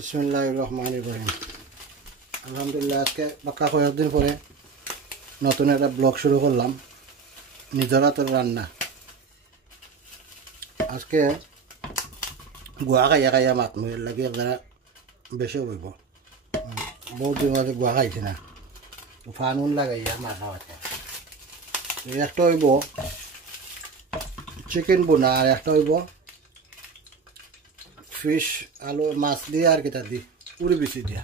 বিসমিল্লাহির রহমানির রহিম। আলহামদুলিল্লাহ, আজকে পাক্কা কয়েকদিন পরে নতুন একটা ব্লগ শুরু করলাম, নিজের হাতের রান্না। আজকে গুয়া খাইয়া খাইয়া মাত মুড়ির লাগে আপনারা বেশি হইব। বহুত দিন মাঝে গুয়া খাইছি না, ফানুন লাগাইয়া মাছ খাওয়াতে। একটা হইব চিকেন বোনা, আর একটা হইব ফিশ আলু মাছ দিয়ে আর কিতা দি উড়ি বেশি দিয়া।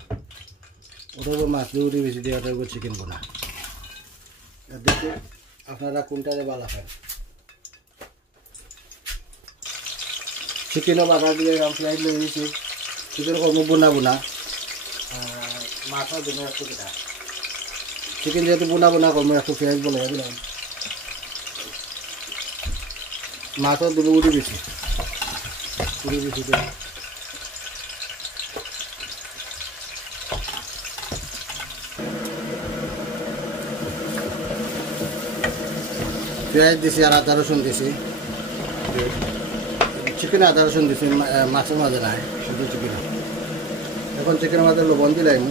ওটা হইব মাছ দিয়ে উড়ি বেশি দিয়া, ওটা হইব চিকেন বোনা। দেখি আপনারা কোনটাতে ভালো খান। চিকেনও বাধা দিয়ে ফ্লাইট লই দিয়েছি, চিকেন কর্ম বোনা বোনা, মাছও দিনে একটু কিতা চিকেন যেহেতু বোনা বোনা কর্ম একটু পেঁয়াজ বলে দিলাম। মাছও দেবো উড়ি বেশি দেবো। পেঁয়াজ দিছি আর আদা রসুন দিছি, চিকেন আদা রসুন দিছি, মাছের মাঝে নাই, শুধু চিকেন। এখন চিকেনের মাঝে লবণ দিলাম,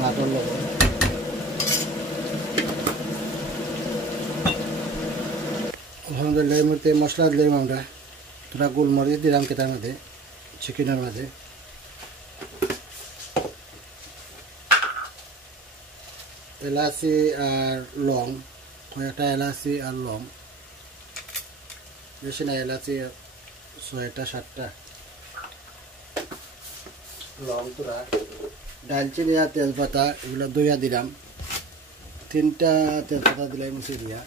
মাছের লবণ, আলহামদুলিল্লাহ। এই মুহূর্তে মশলা দিলাম আমরা, তোরা গোলমরিচ দিলাম কেটার মাঝে, চিকেনের মাঝে, এলাচি আর লং, কয়েকটা এলাচি আর লং, বেশি না, এলাচি 6টা 7টা, লং তোরা, ডালচিনি আর তেজপাতা এগুলো দইয়া দিলাম, 3টা তেজপাতা দিলাম মুছে দিয়া,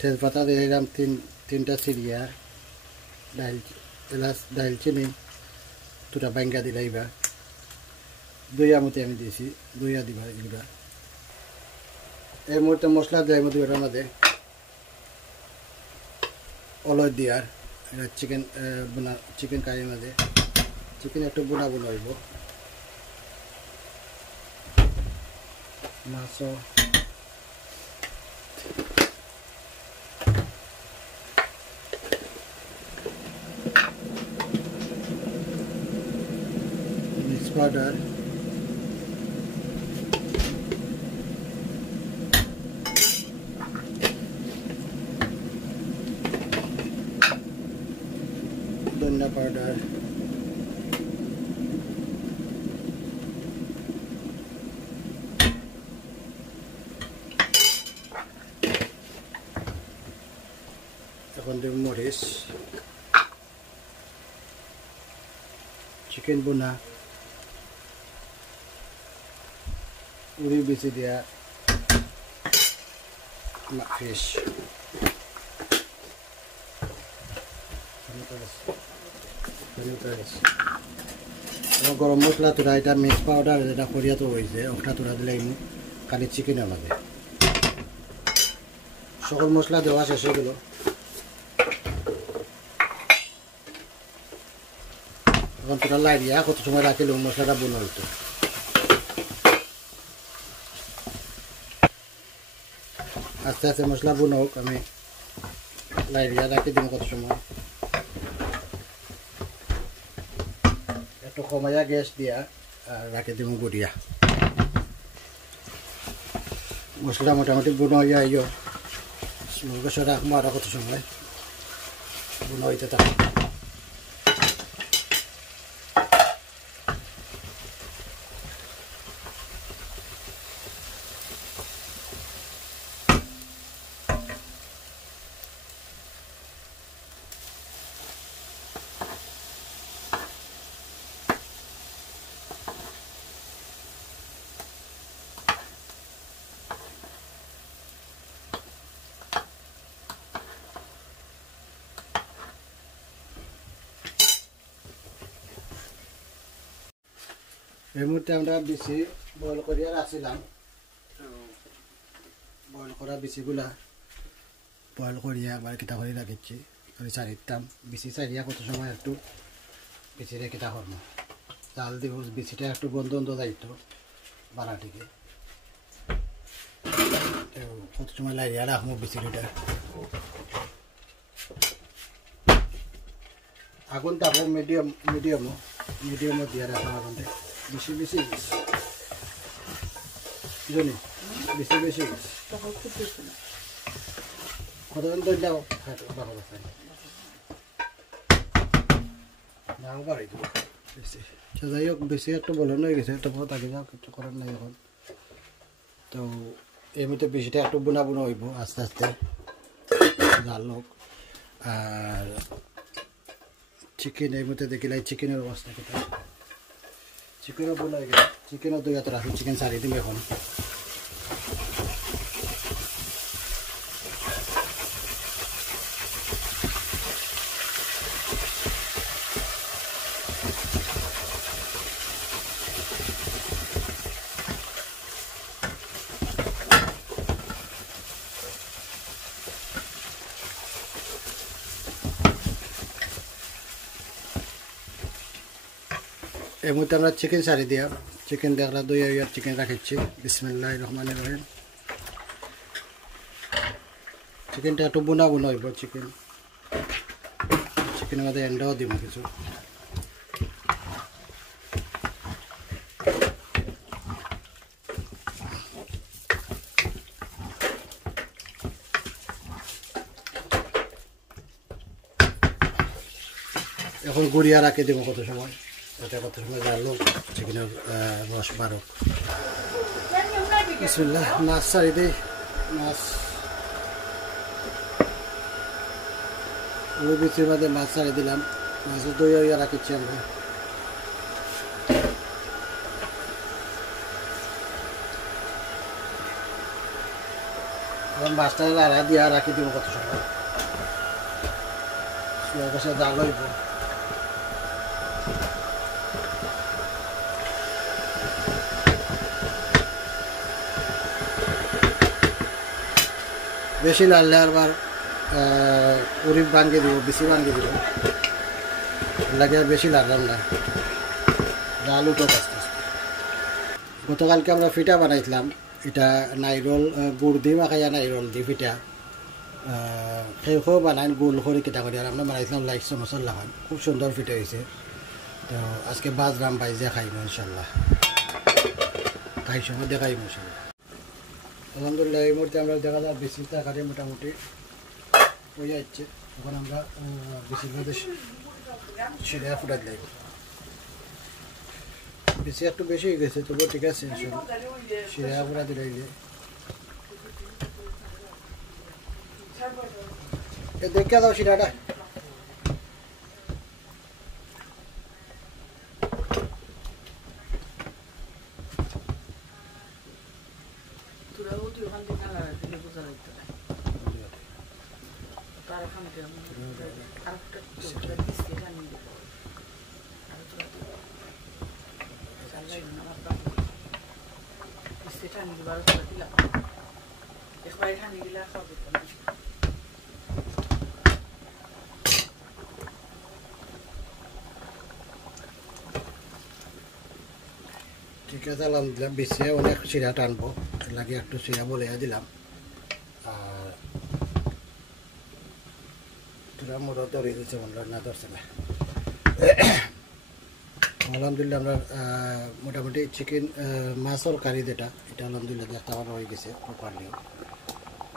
তেজপাতা দিয়ে দিলাম 3টা সিরিয়া, ডালচিনি দুটা ব্যাঙ্গা দিলাইবা, দইয়া মতে আমি দিয়েছি, দইয়া দিবা এগুলা। এই মুহূর্তে মশলা দেয় মধ্যে ওটার মধ্যে অলয় দিয়ার চিকেন বোনা, চিকেন কারির মাঝে চিকেন একটু বোনা বোনা হইব, মাছও পাউডার, ধনিয়া পাউডার, এখন দেব মরিচ, চিকেন বোনা উড়ি বেশি দিয়া, ফিশ, গরম মশলা তোরা, এটা মিক্স পাউডার যেটা করিয়া তো হয়েছে, ওটা তোরা দিলে খালি চিকেনের মাঝে সকল মশলা দেওয়া শেষ হয়ে গেল। এখন তোরা লাই দিয়া কত সময় রাখিল মশলাটা বোনা হইতো। আস্তে আস্তে মশলা বোনা হোক, আমি লাই দিয়া রাখি দিব কত সময়। একটু কমাইয়া গ্যাস দিয়া রাখি দিব গড়িয়া। মশলা মোটামুটি বোনা হইয়া আইও, গ্যাসে রাখবো আরো কত সময় বোনা হইতে থাকে। এই মুহূর্তে আমরা বিচি বয়েল করিয়া রাখছিলাম, বয়েল করা বিচিগুলা বয়েল করিয়া একবার কিতা করে রাখিছি, চারিতাম বিচি চারিয়া কত সময় একটু বিচিরে কিতা করবো, জাল দিব, বিচিটা একটু গন্ধ যাইতো বাড়াটিকে, কত সময় লাগিয়ে রাখবো বিচুরিটা আগুন তাপো মিডিয়ামও দিয়ে রাখা আগুনটা বেশি জানি বেশি কতক্ষণ তো যাও যাও বাড়ি বেশি যাই হোক বেশি একটু বলুন হয়ে গেছে একটা বহুত আগে যাও কিছু করার নাই এখন তো এমনিতে বেশিটা একটু বোনা হইব আস্তে আস্তে জাল হোক আর চিকেন এই মধ্যে দেখিলাই চিকেনের অবস্থা কেটে চিকেনও বোনা হয়ে গেছে চিকেনও দুই হাতে রাখি চিকেন সারি দিম এখন এর মধ্যে আমরা চিকেন সারি দিয়া চিকেন দেখলা দুই ইয়ার চিকেন রাখিছি বিসমিল্লাহির রহমানির রহিম চিকেনটা একটু বোনা হইব চিকেনের মধ্যে এন্ডাও দিব কিছু এখন গুড়িয়া রাখি দেবো কত সময় এটা কত সময় জানলো চিকেনের রস বারক বিসমিল্লাহ মাছ ছাড়ি দিই মাছ ওই বিচির মধ্যে মাছ ছাড়ি দিলাম মাছের দই ইয়া রাখিচ্ছি আমরা এখন মাছটা আড়াই দিয়া রাখি দেবো কত সময় জাল হইব বেশি লাড়লে আবার উড়ি ভাঙ্গে দিব বেশি ভাঙ্গে দিব লাগে আর বেশি লাড়লাম না ডাল উঠো আস্তে আস্তে গতকালকে আমরা ফিটা বানাইছিলাম এটা নাইরল গুড় দিয়ে মাখাইয়া নাইরল দিয়ে ফিটা সেও বানাই গোল করে কেটা করে আর আমরা বানাইছিলাম লাইটস মশলা খান খুব সুন্দর ফিটা হয়েছে তো আজকে বাজরাম বাইজে খাইব ইনশাল্লাহ খাই সময় দেখাইব ইনশাল্লাহ আলহামদুলিল্লাহ এই মুহূর্তে আমরা দেখা যায় বেশি টাকারে মোটামুটি হয়ে যাচ্ছে এখন আমরা বেশিরভাগ সিরিয়া ফুটাই লাগবে বেশি একটু বেশি হয়ে গেছে তবুও ঠিক আছে সিরিয়া ফুটা দিলে দেখে দাও সিরিয়াটা ঠিক আছে আলহামদুলিল্লাহ বেশি অনেক সিরা টানবো লাগে একটু সিরা বলে দিলাম আর তোরা মোটা ধরে দিচ্ছে মনে না ধরছে না আলহামদুলিল্লাহ আমরা মোটামুটি চিকেন মাছের কারি যেটা এটা আলহামদুলিল্লাহ দেখতে আমার হয়ে গেছে প্রপারলি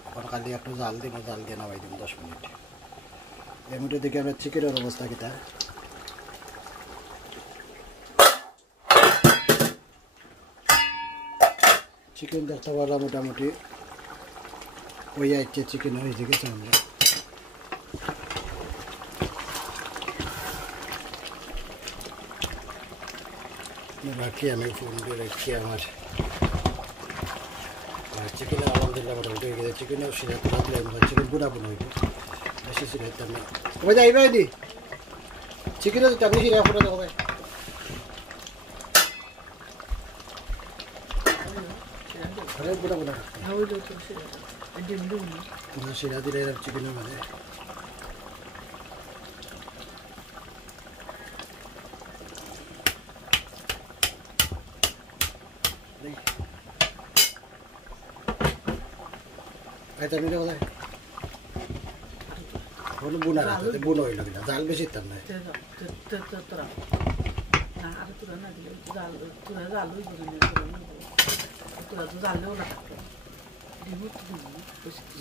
এখন খালি একটু জাল দিব জাল দিয়ে নামাই দিব 10 মিনিট এর মধ্যে দেখি আমরা চিকেনের অবস্থা কিটা চিকেন দেখতে পারলাম মোটামুটি ওই যাচ্ছে চিকেন হয়েছে গেছে আমরা বাকি আমি ফোন দিয়ে রাখছি আমার চিকেনের আলহামদুলিল্লাহ মোটামুটি হয়ে গেছে চিকেনের সিরা তোলা দিলে চিকেন গুঁড়া বোনা হইব বেশি সিরা হইতাম না ওই যাইবে দি চিকেনের চাটনি সিরা ফোটা দেখো ভাই গুঁড়া বোনা সিরা দিলে চিকেনের মাঝে খাইতে আমি কথা হলো বুনা রাতে বুন হইল কিনা জাল বেশি তার না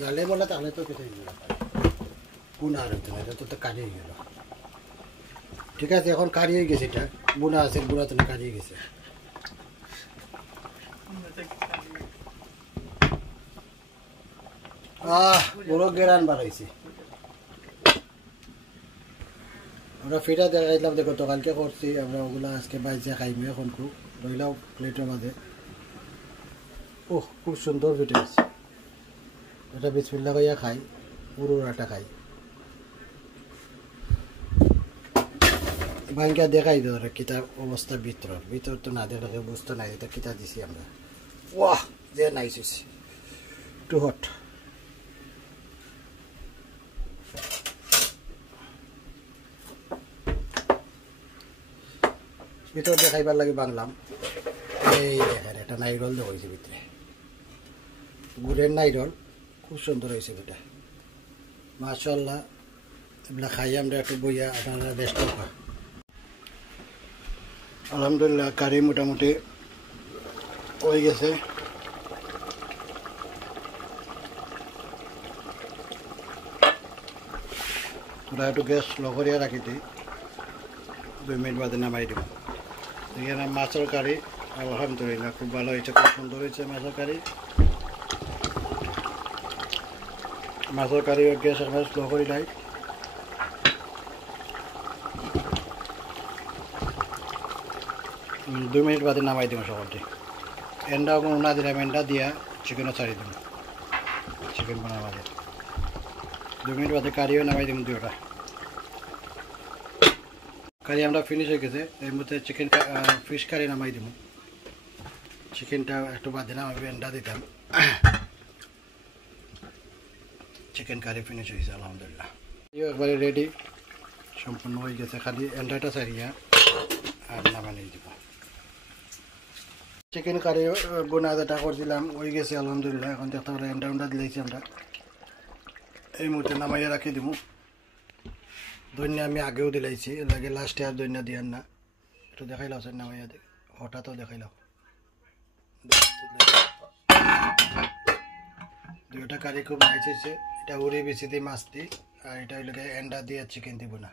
জালে বলে তাহলে তো কেটে গেল বুনা আর হইতে না এটা তো কাজে গেল ঠিক আছে এখন কারিয়ে গেছে এটা বুনা আছে বুনা তো কারিয়ে গেছে বড় গেরান বাড়াইছে আমরা ফিটা দেখাইলাম দেখো তো কালকে করছি আমরা ওগুলো আজকে বাইজে খাইমি এখন খুব রইলাও প্লেটের মাঝে ওহ খুব সুন্দর ফিটে আছে এটা বিসমিল্লাহ কইয়া খাই পুরোটা খাই ভাঙ্গা দেখাই ধরে কিতা অবস্থা ভিতর তো না দেখলে বুঝতে নাই এটা কিতা দিছি আমরা ওয়াহ যে নাইস হয়েছে টু হট ভিতর দেখাইবার লাগে বাংলাম এই দেখেন এটা নাইরল দেওয়া হয়েছে ভিতরে গুড়ের নাইরল খুব সুন্দর হয়েছে এটা মাশাআল্লাহ এগুলা খাই আমরা একটু বইয়া আপনারা বেস্ট খা আলহামদুলিল্লাহ কারি মোটামুটি হয়ে গেছে তোরা একটু গ্যাস স্লো করিয়া রাখি দিই 2 মিনিট বাদে নামাই দিব এখানে মাছের কারি আলহামদুলিল্লাহ খুব ভালো হয়েছে খুব সুন্দর হয়েছে মাছের কারি গ্যাস এখানে স্লো করে লাই 2 মিনিট বাদে নামাই দিব সকলটি এন্ডা কোনো না দিলাম এন্ডা দিয়া চিকেনও ছাড়ি দিব চিকেন বানাবা 2 মিনিট বাদে কারিও নামাই দিব দুটা কারি আমরা ফিনিশ হয়ে গেছে এর মধ্যে চিকেন ফিশ কারি নামাই দিব চিকেনটা একটু বাদে নামাবি এন্ডা দিতাম চিকেন কারি ফিনিশ হয়েছে আলহামদুলিল্লাহ একবারে রেডি সম্পূর্ণ হয়ে গেছে খালি এন্ডাটা ছাড়িয়া আর নামানি দিব চিকেন কারি গুনা যেটা করছিলাম হয়ে গেছে আলহামদুলিল্লাহ এখন দেখতে পারে এন্ডা দিয়েছি আমরা এই মুহূর্তে নামাইয়া রাখি দিব দইনা আমি আগেও দিলাইছি লাগে লাস্টে আর দইনা দিয়ার না একটু দেখাইলাও স্যার নামাইয়া দিই হঠাৎও দেখাইলাও দুইটা কারি খুব নাইস হয়েছে এটা উড়ি বেশি দিই মাছ দিই আর এটা হইলে এন্ডা দিয়ে চিকেন দিব না